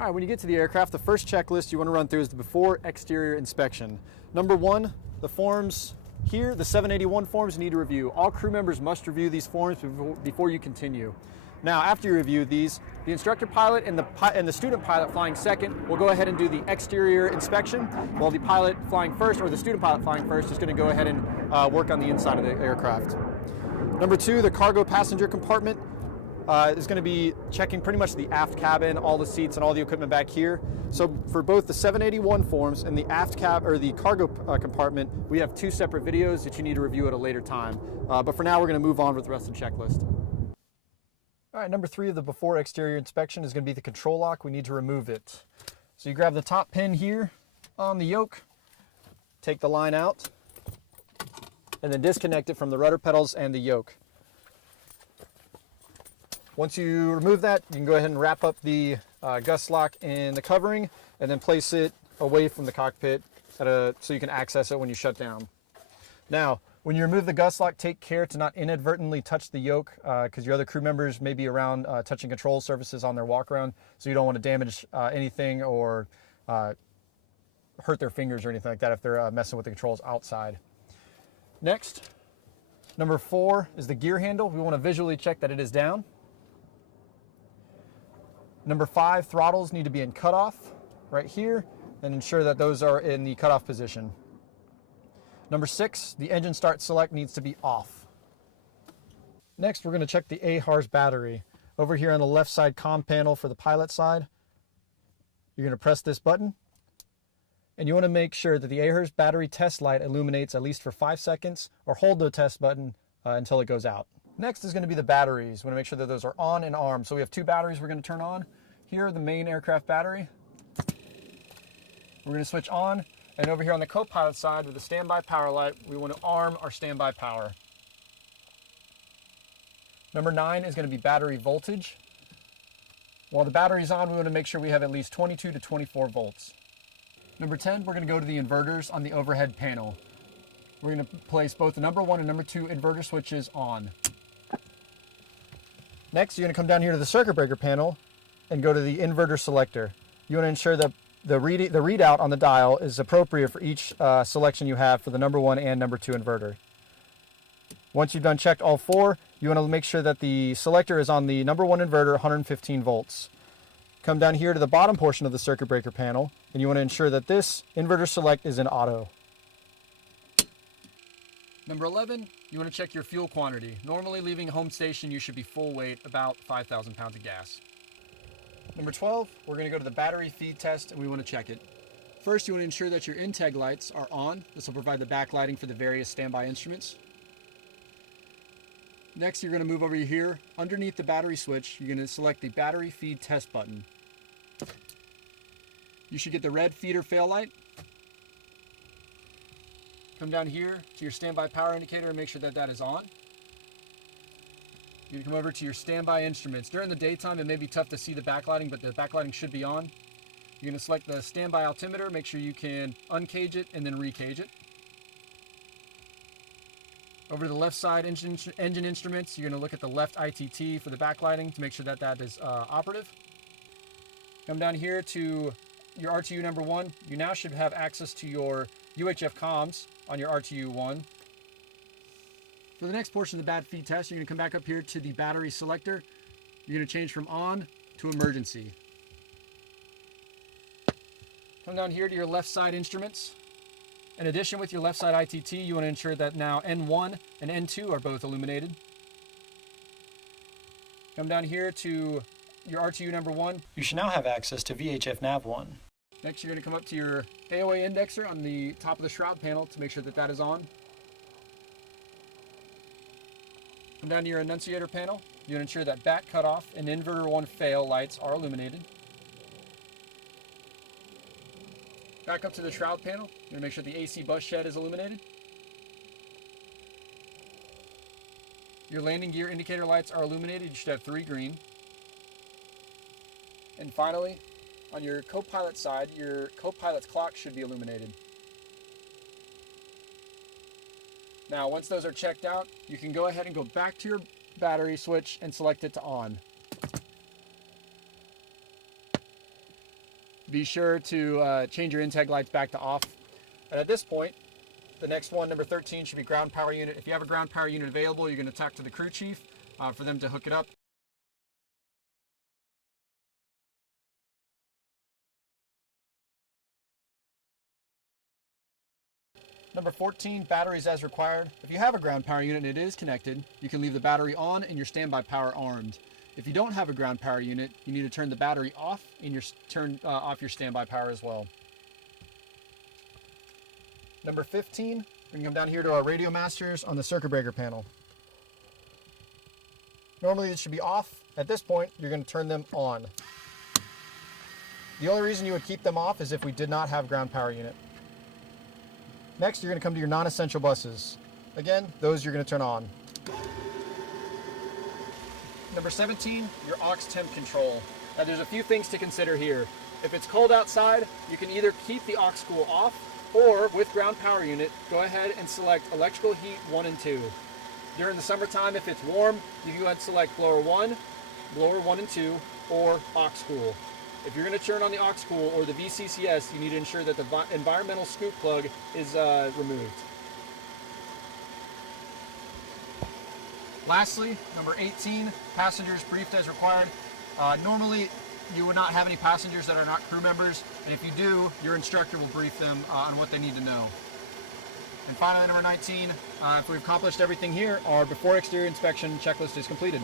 All right, when you get to the aircraft, the first checklist you want to run through is the before exterior inspection. Number one, the forms here, the 781 forms, you need to review. All crew members must review these forms before you continue. Now, after you review these, the instructor pilot and the student pilot flying second will go ahead and do the exterior inspection, while the pilot flying first, or the student pilot flying first, is going to go ahead and work on the inside of the aircraft. Number two, the cargo passenger compartment is going to be checking pretty much the aft cabin, all the seats and all the equipment back here. So for both the 781 forms and the aft cab or the cargo compartment, we have two separate videos that you need to review at a later time. But for now, we're going to move on with the rest of the checklist. All right, number three of the before exterior inspection is going to be the control lock. We need to remove it. So you grab the top pin here on the yoke, take the line out, and then disconnect it from the rudder pedals and the yoke. Once you remove that, you can go ahead and wrap up the gust lock in the covering and then place it away from the cockpit so you can access it when you shut down. Now, when you remove the gust lock, take care to not inadvertently touch the yoke because your other crew members may be around touching control surfaces on their walk around, so you don't want to damage anything or hurt their fingers or anything like that if they're messing with the controls outside. Next, number four is the gear handle. We want to visually check that it is down. Number five, throttles need to be in cutoff right here and ensure that those are in the cutoff position. Number six, the engine start select needs to be off. Next, we're going to check the AHRS battery. Over here on the left side comm panel for the pilot side, you're going to press this button, and you want to make sure that the AHRS battery test light illuminates at least for 5 seconds, or hold the test button until it goes out. Next is going to be the batteries. We want to make sure that those are on and armed. So we have two batteries we're going to turn on. Here, the main aircraft battery. We're going to switch on. And over here on the co-pilot side with the standby power light, we want to arm our standby power. Number 9 is going to be battery voltage. While the battery's on, we want to make sure we have at least 22 to 24 volts. Number 10, we're going to go to the inverters on the overhead panel. We're going to place both the number 1 and number 2 inverter switches on. Next, you're going to come down here to the circuit breaker panel and go to the inverter selector. You want to ensure that the readout on the dial is appropriate for each selection you have for the number 1 and number 2 inverter. Once you've done checked all four, you want to make sure that the selector is on the number 1 inverter, 115 volts. Come down here to the bottom portion of the circuit breaker panel, and you want to ensure that this inverter select is in auto. Number 11, you want to check your fuel quantity. Normally leaving home station, you should be full weight, about 5,000 pounds of gas. Number 12, we're going to go to the battery feed test and we want to check it. First, you want to ensure that your INTEG lights are on. This will provide the backlighting for the various standby instruments. Next, you're going to move over here. Underneath the battery switch, you're going to select the battery feed test button. You should get the red feeder fail light. Come down here to your standby power indicator and make sure that that is on. You can come over to your standby instruments. During the daytime, it may be tough to see the backlighting, but the backlighting should be on. You're going to select the standby altimeter, make sure you can uncage it and then recage it. Over to the left side engine instruments, you're going to look at the left ITT for the backlighting to make sure that that is operative. Come down here to your RTU number 1. You now should have access to your UHF comms on your RTU 1. For the next portion of the bat feed test, you're going to come back up here to the battery selector. You're going to change from on to emergency. Come down here to your left side instruments. In addition, with your left side ITT, you want to ensure that now N1 and N2 are both illuminated. Come down here to your RTU number 1. You should now have access to VHF nav 1. Next, you're going to come up to your AOA indexer on the top of the shroud panel to make sure that that is on. Come down to your annunciator panel. You want to ensure that back cutoff and inverter 1 fail lights are illuminated. Back up to the shroud panel. You want to make sure the AC bus shed is illuminated. Your landing gear indicator lights are illuminated. You should have 3 green. And finally, on your co-pilot side, your co-pilot's clock should be illuminated. Now, once those are checked out, you can go ahead and go back to your battery switch and select it to on. be sure to change your intake lights back to off. And at this point, the next one, number 13, should be ground power unit. If you have a ground power unit available, you're going to talk to the crew chief for them to hook it up. Number 14, batteries as required. If you have a ground power unit and it is connected, you can leave the battery on and your standby power armed. If you don't have a ground power unit, you need to turn the battery off and turn off your standby power as well. Number 15, we can come down here to our radio masters on the circuit breaker panel. Normally it should be off. At this point, you're going to turn them on. The only reason you would keep them off is if we did not have ground power unit. Next, you're going to come to your non-essential buses. Again, those you're going to turn on. Number 17, your aux temp control. Now there's a few things to consider here. If it's cold outside, you can either keep the aux spool off, or with ground power unit, go ahead and select electrical heat 1 and 2. During the summertime, if it's warm, you can go ahead and select blower 1 and 2, or aux spool. If you're going to turn on the aux spool or the VCCS, you need to ensure that the environmental scoop plug is removed. Lastly, number 18, passengers briefed as required. Normally, you would not have any passengers that are not crew members, and if you do, your instructor will brief them on what they need to know. And finally, number 19, if we've accomplished everything here, our before exterior inspection checklist is completed.